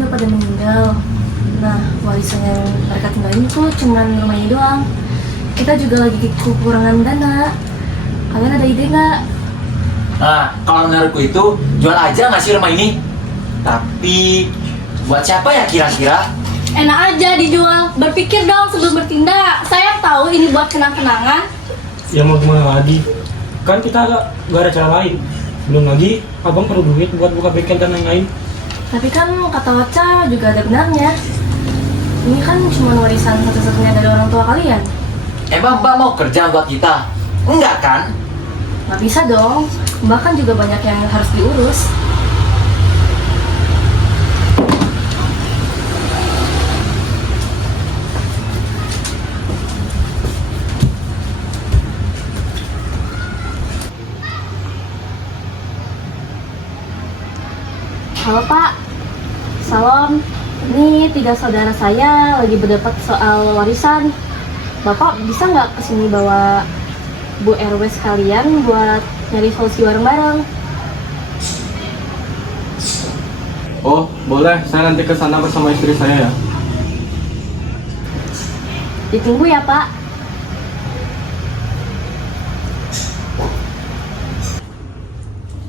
udah pada meninggal. Nah, warisan yang mereka tinggalin tuh cuma rumah ini doang. Kita juga lagi kekurangan dana. Kalian ada ide nggak? Nah, kalau menurutku itu jual aja nggak sih rumah ini? Tapi buat siapa ya kira-kira? Enak aja dijual. Berpikir dong sebelum bertindak. Saya tahu ini buat kenang-kenangan. Ya mau gimana lagi? Kan kita gak ada cara lain. Belum lagi abang perlu duit buat buka bengkel dan lain-lain. Tapi kan kata Waca juga ada benarnya. Ini kan cuma warisan satu-satunya dari orang tua kalian. Emang Mbak mau kerja buat kita? Enggak kan? Nggak bisa dong. Mbak kan juga banyak yang harus diurus. Halo Pak, salam. Ini 3 saudara saya lagi berdebat soal warisan. Bapak bisa nggak kesini bawa Bu RW sekalian buat nyari solusi bareng-bareng? Oh, boleh. Saya nanti ke sana bersama istri saya ya. Ditunggu ya Pak.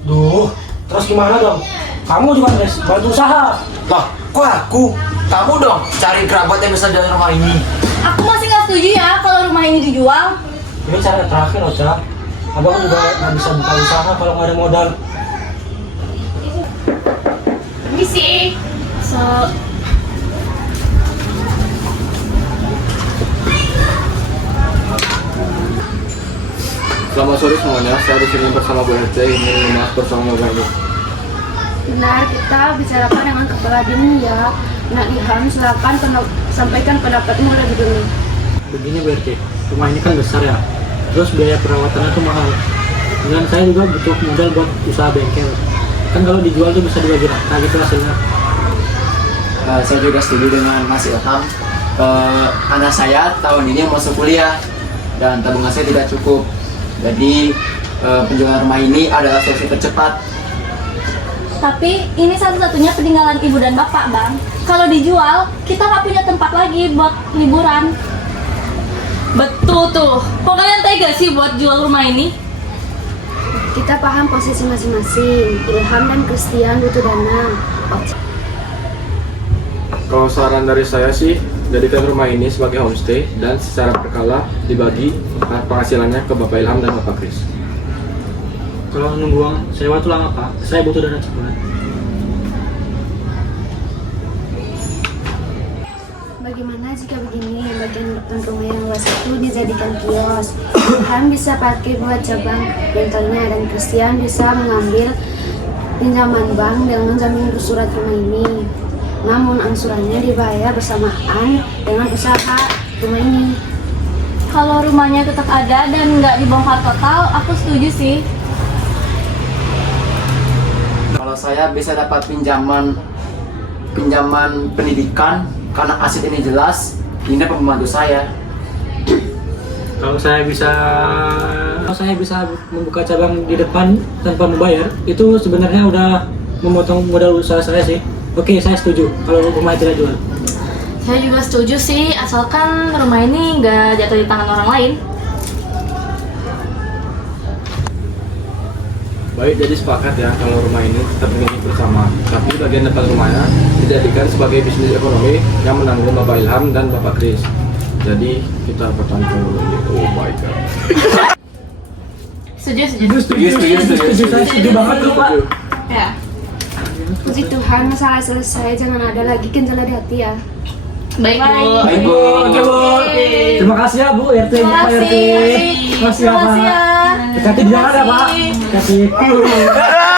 Duh, terus gimana dong? Kamu juga guys, bantu usaha. Loh, kok aku? Kamu dong cari kerabat yang bisa dari rumah ini. Aku masih nggak setuju ya kalau rumah ini dijual. Ini cara terakhir Ocha. Abang juga nggak bisa buka usaha kalau nggak ada modal. Misi. Selamat sore semuanya. Saya di sini bersama Bu RT ingin membahas bersama Bu RT. Benar, kita bicarakan dengan kepala dini ya. Nak Ilham, silakan sampaikan pendapatmu lebih dulu. Begini Bu RT, rumah ini kan besar ya. Terus biaya perawatannya tuh mahal. Dan saya juga butuh modal buat usaha bengkel. Kan kalau dijual tuh bisa dibagi rata gitu hasilnya. Saya juga setuju dengan Mas Ilham. Anak saya tahun ini masuk kuliah dan tabungan saya tidak cukup. Jadi penjualan rumah ini adalah solusi tercepat. Tapi ini satu-satunya peninggalan ibu dan bapak, Bang. Kalau dijual, kita nggak punya tempat lagi buat liburan. Betul tuh. Kok kalian tega sih buat jual rumah ini? Kita paham posisi masing-masing. Ilham dan Christian butuh dana. Kalau saran dari saya sih, jadikan rumah ini sebagai homestay dan secara berkala dibagi penghasilannya ke Bapak Ilham dan Bapak Chris. Kalau nunggu uang sewa tuh lama Pak, saya butuh dana cepat. Bagaimana jika begini, bagian depan rumah yang luas itu dijadikan kios. Ilham bisa parkir buat cabang bengkelnya dan Christian bisa mengambil pinjaman bank dengan menjamin surat rumah ini. Namun angsurannya dibayar bersamaan dengan usaha rumah ini. Kalau rumahnya tetap ada dan nggak dibongkar total, aku setuju sih. Kalau saya bisa dapat pinjaman pendidikan karena aset ini jelas, ini dapat membantu saya. Kalau saya bisa membuka cabang di depan tanpa membayar, itu sebenarnya udah memotong modal usaha saya sih. Oke, saya setuju kalau rumah tidak jual. Saya juga setuju sih, asalkan rumah ini nggak jatuh di tangan orang lain. Baik, jadi sepakat ya kalau rumah ini tetap milik bersama. Tapi bagian depan rumahnya dijadikan sebagai bisnis ekonomi yang menanggung Bapak Ilham dan Bapak Chris. Jadi kita pertahankan dulu. Oh my god. Setuju. Saya setuju banget tuh Pak. Ya. Puji Tuhan, masalah selesai. Jangan ada lagi kendala di hati ya. Baik, Bu. Baik, Bu. Oke Bu. Terima kasih ya Bu RT, Terima Pak kasih. RT. Terima kasih ya Terima kasih Pak. ya. Hati-hati di jalan ya Pak. Terima kasih.